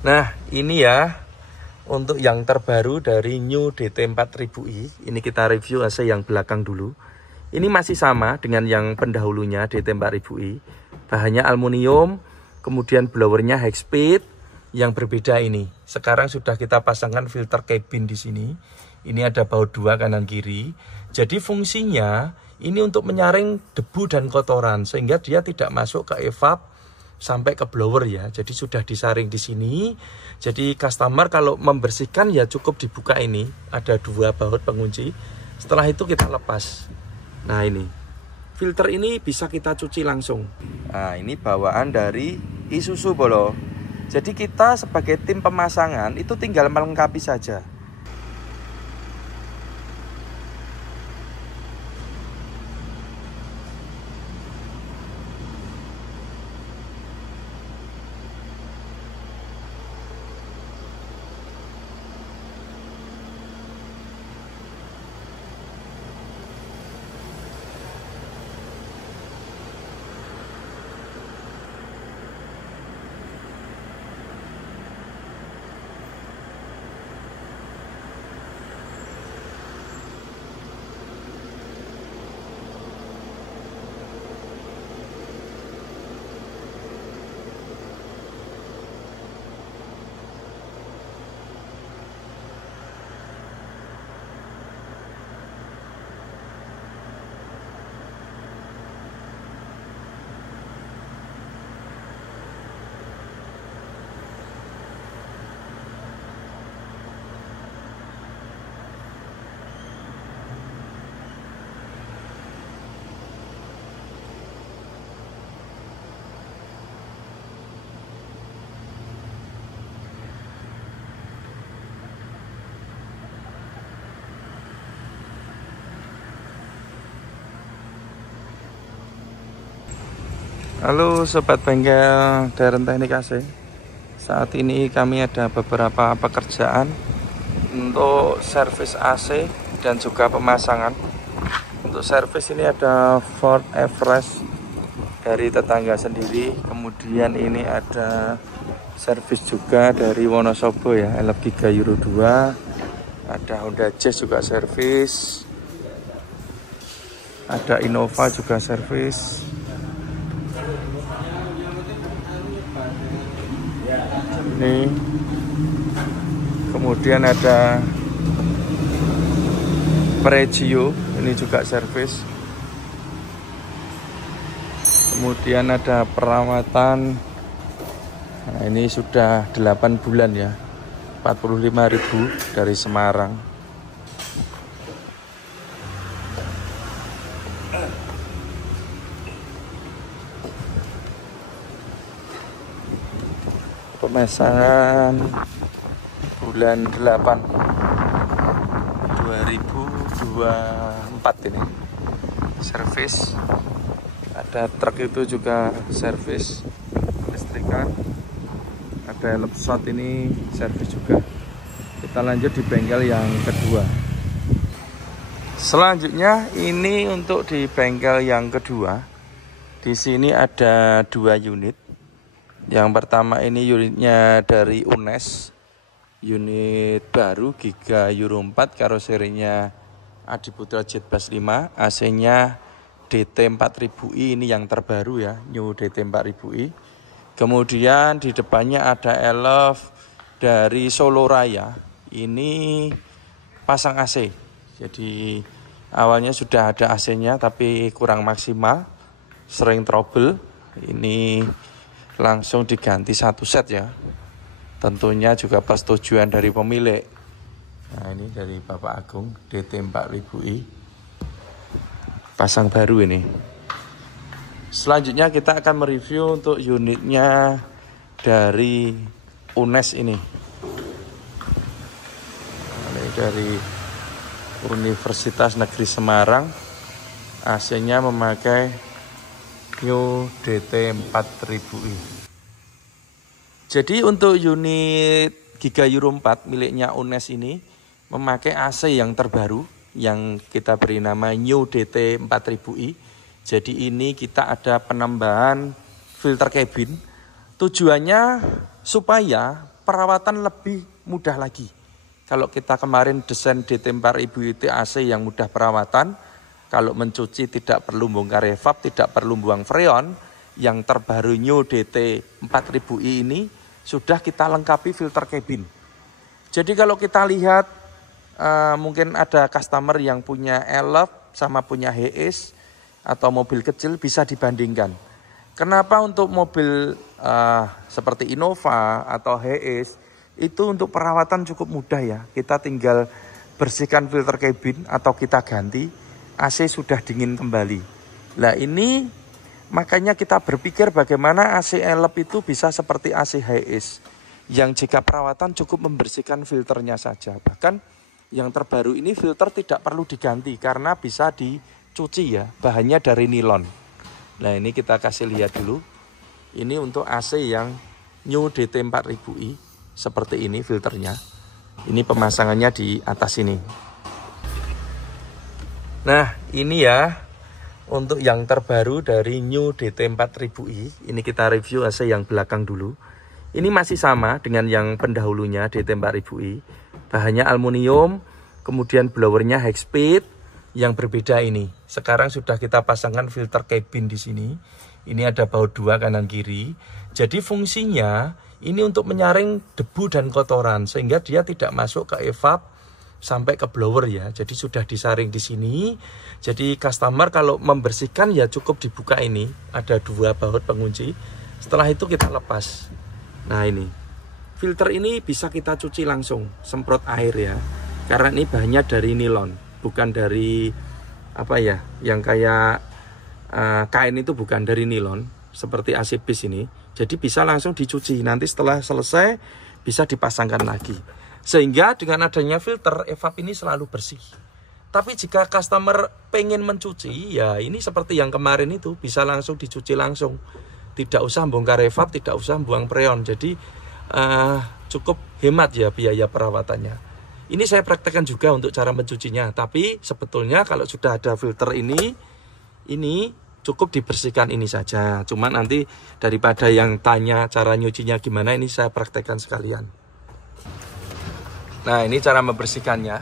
Nah, ini ya untuk yang terbaru dari New DT 4000i. Ini kita review AC yang belakang dulu. Ini masih sama dengan yang pendahulunya DT 4000i. Bahannya aluminium, kemudian blowernya high speed. Yang berbeda ini, sekarang sudah kita pasangkan filter cabin di sini. Ini ada baut dua kanan kiri. Jadi fungsinya ini untuk menyaring debu dan kotoran sehingga dia tidak masuk ke evap sampai ke blower ya. Jadi sudah disaring di sini. Jadi customer kalau membersihkan ya cukup dibuka ini. Ada dua baut pengunci. Setelah itu kita lepas. Nah ini filter ini bisa kita cuci langsung. Nah ini bawaan dari Isuzu Bolo. Jadi kita sebagai tim pemasangan itu tinggal melengkapi saja. Halo sobat bengkel Darren Teknik AC. Saat ini kami ada beberapa pekerjaan untuk servis AC dan juga pemasangan. Untuk servis ini ada Ford Everest dari tetangga sendiri. Kemudian ini ada servis juga dari Wonosobo ya, LF Giga Euro 2. Ada Honda Jazz juga servis. Ada Innova juga servis. Ini kemudian ada Pregio, ini juga servis. Kemudian ada perawatan. Nah, ini sudah 8 bulan ya, 45.000 dari Semarang. Pemasangan bulan 8 2024 ini servis. Ada truk itu juga servis listrikan. Ada Lepsot ini servis juga. Kita lanjut di bengkel yang kedua. Selanjutnya ini untuk di bengkel yang kedua. Di sini ada 2 unit. Yang pertama ini unitnya dari UNES, unit baru Giga Euro 4, karoserinya Adiputra Jet Plus 5, AC-nya DT 4000i, ini yang terbaru ya, New DT 4000i. Kemudian di depannya ada Elf dari Solo Raya, ini pasang AC. Jadi awalnya sudah ada AC-nya tapi kurang maksimal, sering trouble. Ini langsung diganti satu set ya, tentunya juga persetujuan dari pemilik. Nah ini dari Bapak Agung DT 4000i, pasang baru ini. Selanjutnya kita akan mereview untuk unitnya dari UNES ini. Ini dari Universitas Negeri Semarang, AC-nya memakai New DT 4000i. Jadi untuk unit Giga Euro 4 miliknya UNES ini memakai AC yang terbaru yang kita beri nama New DT 4000i. Jadi ini kita ada penambahan filter cabin. Tujuannya supaya perawatan lebih mudah lagi. Kalau kita kemarin desain DT4000 itu AC yang mudah perawatan, kalau mencuci tidak perlu bongkar evap, tidak perlu buang freon, yang terbaru New DT4000i ini sudah kita lengkapi filter cabin. Jadi kalau kita lihat mungkin ada customer yang punya Elf sama punya Hiace atau mobil kecil bisa dibandingkan. Kenapa untuk mobil seperti Innova atau Hiace itu untuk perawatan cukup mudah ya. Kita tinggal bersihkan filter cabin atau kita ganti, AC sudah dingin kembali. Nah ini makanya kita berpikir bagaimana AC Elf itu bisa seperti AC Hiace yang jika perawatan cukup membersihkan filternya saja. Bahkan yang terbaru ini filter tidak perlu diganti karena bisa dicuci ya, bahannya dari nilon. Nah ini kita kasih lihat dulu. Ini untuk AC yang New DT4000i. Seperti ini filternya. Ini pemasangannya di atas ini. Nah ini ya untuk yang terbaru dari New DT4000i. Ini kita review AC yang belakang dulu. Ini masih sama dengan yang pendahulunya DT4000i. Bahannya aluminium, kemudian blowernya high speed. Yang berbeda ini. Sekarang sudah kita pasangkan filter cabin di sini. Ini ada baut 2 kanan kiri. Jadi fungsinya ini untuk menyaring debu dan kotoran sehingga dia tidak masuk ke evap sampai ke blower ya. Jadi sudah disaring di sini. Jadi customer kalau membersihkan ya cukup dibuka ini. Ada 2 baut pengunci. Setelah itu kita lepas. Nah ini. Filter ini bisa kita cuci langsung, semprot air ya. Karena ini bahannya dari nilon, bukan dari apa ya, yang kayak kain itu bukan dari nilon seperti AC bis ini. Jadi bisa langsung dicuci. Nanti setelah selesai bisa dipasangkan lagi. Sehingga dengan adanya filter evap ini selalu bersih. Tapi jika customer pengen mencuci, ya ini seperti yang kemarin itu bisa langsung dicuci langsung. Tidak usah bongkar evap, tidak usah buang freon. Jadi cukup hemat ya biaya perawatannya. Ini saya praktekkan juga untuk cara mencucinya. Tapi sebetulnya kalau sudah ada filter ini cukup dibersihkan ini saja. Cuma nanti daripada yang tanya cara nyucinya gimana, ini saya praktekkan sekalian. Nah ini cara membersihkannya.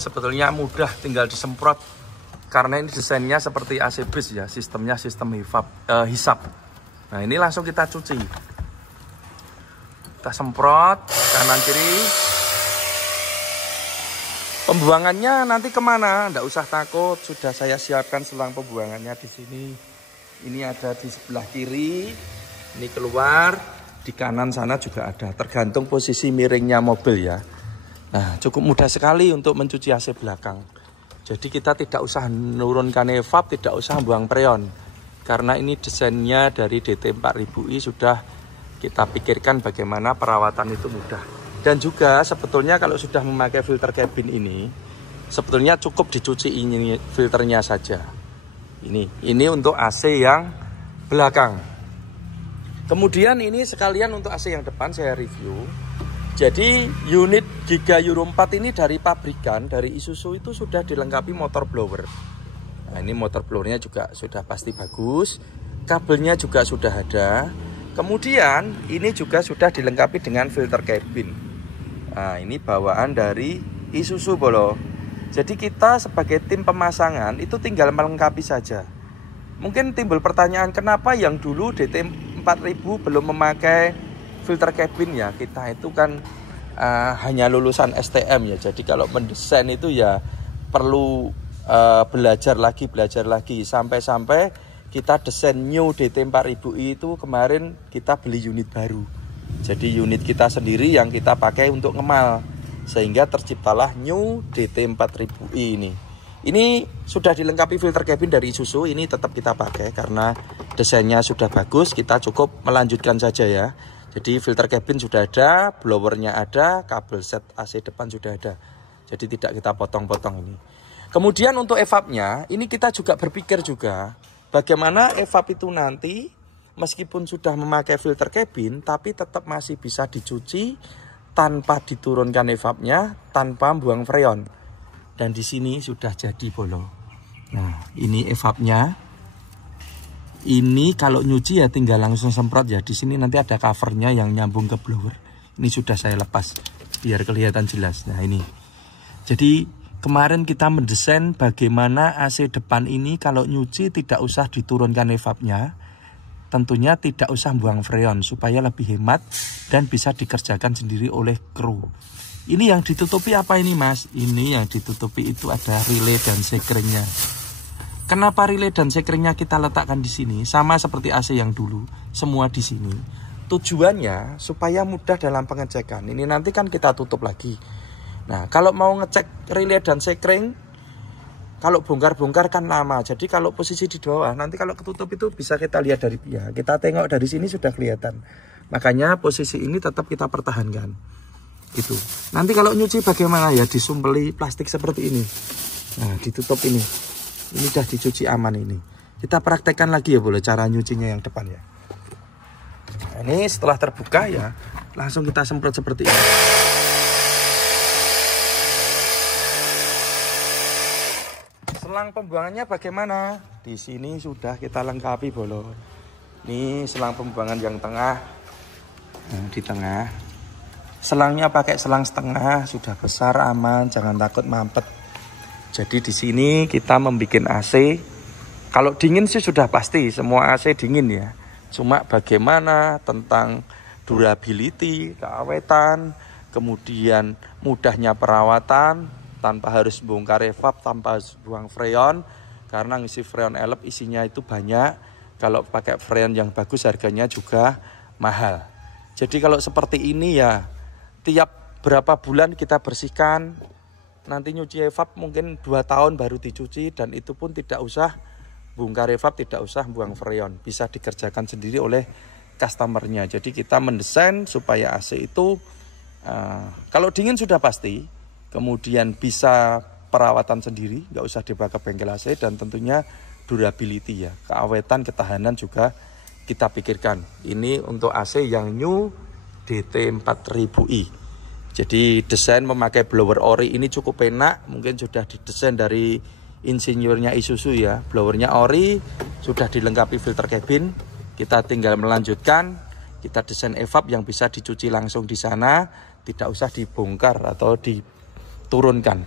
Sebetulnya mudah, tinggal disemprot. Karena ini desainnya seperti AC bis ya, sistemnya sistem hisap. Nah ini langsung kita cuci. Kita semprot kanan kiri. Pembuangannya nanti kemana? Nggak usah takut, sudah saya siapkan selang pembuangannya di sini. Ini ada di sebelah kiri, ini keluar, di kanan sana juga ada. Tergantung posisi miringnya mobil ya. Nah, cukup mudah sekali untuk mencuci AC belakang. Jadi kita tidak usah menurunkan evap, tidak usah buang freon. Karena ini desainnya dari DT4000i sudah kita pikirkan bagaimana perawatan itu mudah. Dan juga sebetulnya kalau sudah memakai filter cabin ini, sebetulnya cukup dicuci ini filternya saja. Ini untuk AC yang belakang. Kemudian ini sekalian untuk AC yang depan saya review. Jadi unit Giga Euro 4 ini dari pabrikan, dari Isuzu itu sudah dilengkapi motor blower. Nah ini motor blowernya juga sudah pasti bagus. Kabelnya juga sudah ada. Kemudian ini juga sudah dilengkapi dengan filter cabin. Nah ini bawaan dari Isuzu Bolo. Jadi kita sebagai tim pemasangan itu tinggal melengkapi saja. Mungkin timbul pertanyaan kenapa yang dulu DT4000 belum memakai filter cabin ya. Kita itu kan hanya lulusan STM ya. Jadi kalau mendesain itu ya perlu belajar lagi sampai kita desain New DT4000i itu kemarin kita beli unit baru. Jadi unit kita sendiri yang kita pakai untuk ngemal. Sehingga terciptalah New DT4000i ini. Ini sudah dilengkapi filter cabin dari Isuzu. Ini tetap kita pakai karena desainnya sudah bagus. Kita cukup melanjutkan saja ya. Jadi filter cabin sudah ada, blowernya ada, kabel set AC depan sudah ada. Jadi tidak kita potong-potong ini. Kemudian untuk evapnya, ini kita juga berpikir juga bagaimana evap itu nanti meskipun sudah memakai filter cabin, tapi tetap masih bisa dicuci tanpa diturunkan evapnya, tanpa buang freon. Dan di sini sudah jadi Bolo. Nah, ini evapnya. Ini kalau nyuci ya tinggal langsung semprot ya. Di sini nanti ada covernya yang nyambung ke blower. Ini sudah saya lepas biar kelihatan jelas. Nah ini. Jadi kemarin kita mendesain bagaimana AC depan ini kalau nyuci tidak usah diturunkan evapnya. Tentunya tidak usah buang freon supaya lebih hemat dan bisa dikerjakan sendiri oleh kru. Ini yang ditutupi apa ini Mas? Ini yang ditutupi itu ada relay dan sekringnya. Kenapa relay dan sekringnya kita letakkan di sini? Sama seperti AC yang dulu, semua di sini. Tujuannya supaya mudah dalam pengecekan. Ini nanti kan kita tutup lagi. Nah, kalau mau ngecek relay dan sekring, kalau bongkar-bongkar kan lama. Jadi kalau posisi di bawah, nanti kalau ketutup itu bisa kita lihat dari pihak. Kita tengok dari sini sudah kelihatan. Makanya posisi ini tetap kita pertahankan. Gitu. Nanti kalau nyuci bagaimana ya? Disumpeli plastik seperti ini. Nah, ditutup ini. Ini udah dicuci aman ini. Kita praktekkan lagi ya boleh cara nyucinya yang depan ya. Nah, ini setelah terbuka ya, langsung kita semprot seperti ini. Selang pembuangannya bagaimana? Di sini sudah kita lengkapi bolo. Ini selang pembuangan yang tengah. Nah, di tengah. Selangnya pakai selang setengah, sudah besar, aman, jangan takut mampet. Jadi di sini kita membuat AC. Kalau dingin sih sudah pasti, semua AC dingin ya. Cuma bagaimana tentang durability, keawetan, kemudian mudahnya perawatan, tanpa harus bongkar evap, tanpa harus buang freon. Karena ngisi freon elep isinya itu banyak. Kalau pakai freon yang bagus harganya juga mahal. Jadi kalau seperti ini ya, tiap berapa bulan kita bersihkan. Nanti nyuci evap mungkin 2 tahun baru dicuci, dan itu pun tidak usah bongkar evap, tidak usah buang freon. Bisa dikerjakan sendiri oleh customernya. Jadi kita mendesain supaya AC itu kalau dingin sudah pasti, kemudian bisa perawatan sendiri, nggak usah dibawa ke bengkel AC, dan tentunya durability ya, keawetan, ketahanan juga kita pikirkan. Ini untuk AC yang new DT4000i. Jadi desain memakai blower ori ini cukup enak, mungkin sudah didesain dari insinyurnya Isuzu ya. Blowernya ori, sudah dilengkapi filter cabin. Kita tinggal melanjutkan, kita desain evap yang bisa dicuci langsung di sana, tidak usah dibongkar atau diturunkan.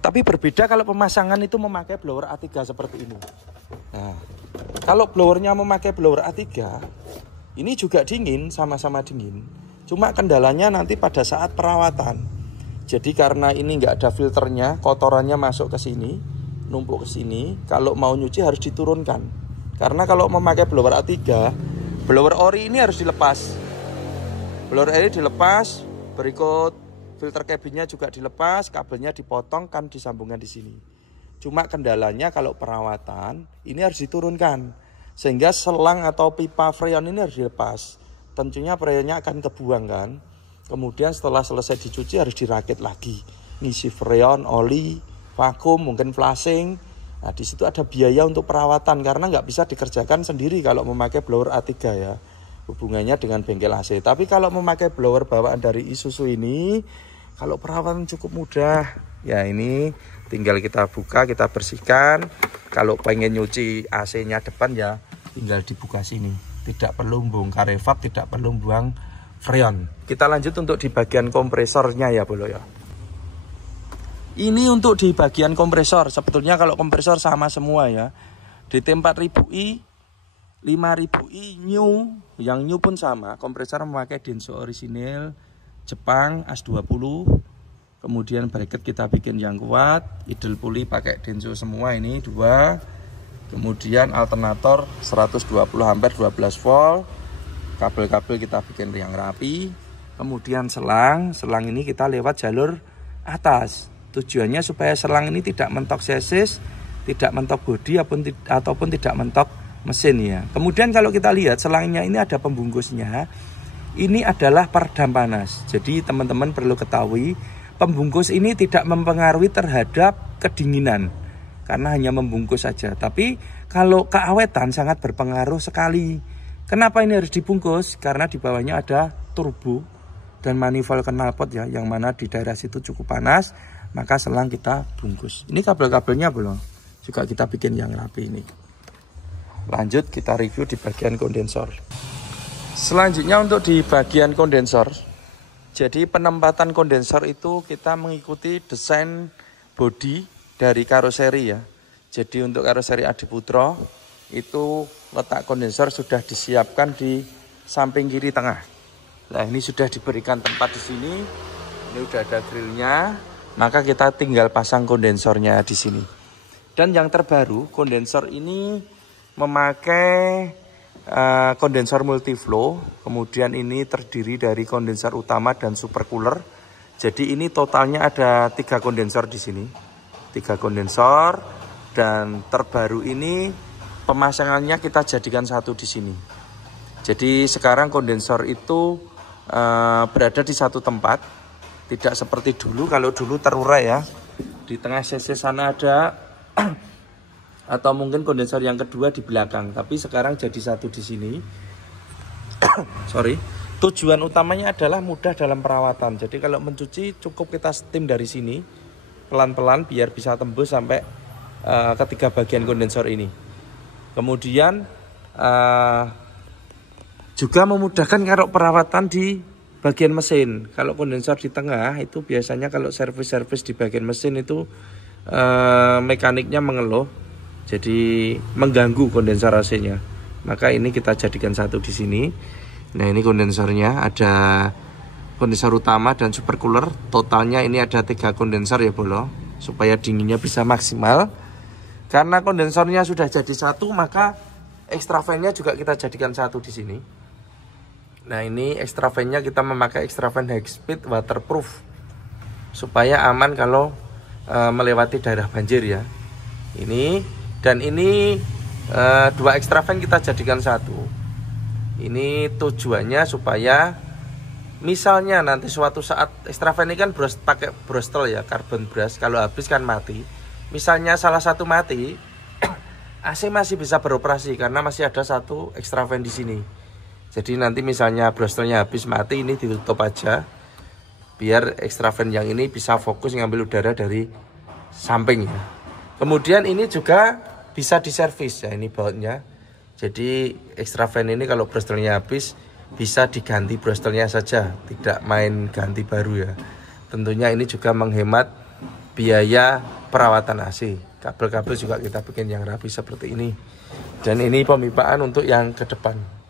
Tapi berbeda kalau pemasangan itu memakai blower A3 seperti ini. Nah, kalau blowernya memakai blower A3, ini juga dingin, sama-sama dingin. Cuma kendalanya nanti pada saat perawatan. Jadi karena ini nggak ada filternya, kotorannya masuk ke sini, numpuk ke sini. Kalau mau nyuci harus diturunkan. Karena kalau memakai blower A3, blower ori ini harus dilepas. Blower ori dilepas, berikut filter cabinnya juga dilepas, kabelnya dipotong, kan disambungkan di sini. Cuma kendalanya kalau perawatan ini harus diturunkan. Sehingga selang atau pipa freon ini harus dilepas. Tentunya freonnya akan kebuang kan. Kemudian setelah selesai dicuci harus dirakit lagi, ngisi freon, oli, vakum, mungkin flashing. Nah di situ ada biaya untuk perawatan karena nggak bisa dikerjakan sendiri kalau memakai blower A3 ya. Hubungannya dengan bengkel AC. Tapi kalau memakai blower bawaan dari Isuzu ini, kalau perawatan cukup mudah. Ya ini tinggal kita buka, kita bersihkan. Kalau pengen nyuci AC-nya depan ya tinggal dibuka sini. Tidak perlu bongkar evap, tidak perlu buang freon. Kita lanjut untuk di bagian kompresornya ya bolo ya. Ini untuk di bagian kompresor. Sebetulnya kalau kompresor sama semua ya. DT4000i, 5000i new, yang new pun sama. Kompresor memakai Denso orisinil Jepang AS20. Kemudian bracket kita bikin yang kuat. Idle pulley pakai Denso semua ini 2. Kemudian alternator 120 ampere 12 volt. Kabel-kabel kita bikin yang rapi. Kemudian selang ini kita lewat jalur atas. Tujuannya supaya selang ini tidak mentok chassis, tidak mentok bodi ataupun tidak mentok mesin ya. Kemudian kalau kita lihat selangnya ini ada pembungkusnya. Ini adalah peredam panas. Jadi teman-teman perlu ketahui, pembungkus ini tidak mempengaruhi terhadap kedinginan. Karena hanya membungkus saja. Tapi kalau keawetan sangat berpengaruh sekali. Kenapa ini harus dibungkus? Karena di bawahnya ada turbo dan manifold knalpot ya, yang mana di daerah situ cukup panas, maka selang kita bungkus. Ini kabel-kabelnya belum, juga kita bikin yang rapi ini. Lanjut kita review di bagian kondensor. Selanjutnya untuk di bagian kondensor. Jadi penempatan kondensor itu kita mengikuti desain bodi dari karoseri ya. Jadi untuk karoseri Adiputro itu letak kondensor sudah disiapkan di samping kiri tengah. Nah, ini sudah diberikan tempat di sini. Ini udah ada grillnya. Maka kita tinggal pasang kondensornya di sini. Dan yang terbaru, kondensor ini memakai kondensor multiflow. Kemudian ini terdiri dari kondensor utama dan supercooler. Jadi ini totalnya ada 3 kondensor di sini. 3 kondensor, dan terbaru ini pemasangannya kita jadikan satu di sini. Jadi sekarang kondensor itu berada di satu tempat. Tidak seperti dulu, kalau dulu terurai ya. Di tengah CC sana ada atau mungkin kondensor yang kedua di belakang, tapi sekarang jadi satu di sini. Sorry. Tujuan utamanya adalah mudah dalam perawatan. Jadi kalau mencuci cukup kita steam dari sini pelan-pelan biar bisa tembus sampai ketiga bagian kondensor ini. Kemudian juga memudahkan kalau perawatan di bagian mesin. Kalau kondensor di tengah itu biasanya kalau servis-servis di bagian mesin itu mekaniknya mengeluh. Jadi mengganggu kondensor AC-nya. Maka ini kita jadikan satu di sini. Nah, ini kondensornya, ada kondensor utama dan supercooler. Totalnya ini ada 3 kondensor ya bolo, supaya dinginnya bisa maksimal. Karena kondensornya sudah jadi satu, maka extra fan-nya juga kita jadikan satu di sini. Nah, ini extra fan-nya kita memakai extra fan high speed waterproof supaya aman kalau melewati daerah banjir ya. Ini dan ini 2 extra fan kita jadikan satu. Ini tujuannya supaya misalnya nanti suatu saat extra fan ini kan pakai brostel ya, carbon brush. Kalau habis kan mati. Misalnya salah satu mati, AC masih bisa beroperasi karena masih ada satu extra fan di sini. Jadi nanti misalnya brostelnya habis mati, ini ditutup aja biar extra fan yang ini bisa fokus ngambil udara dari samping ya. Kemudian ini juga bisa diservis ya, ini bautnya. Jadi extra fan ini kalau brostelnya habis bisa diganti brostelnya saja, tidak main ganti baru ya. Tentunya ini juga menghemat biaya perawatan AC. Kabel-kabel juga kita bikin yang rapi seperti ini. Dan ini pemipaan untuk yang ke depan.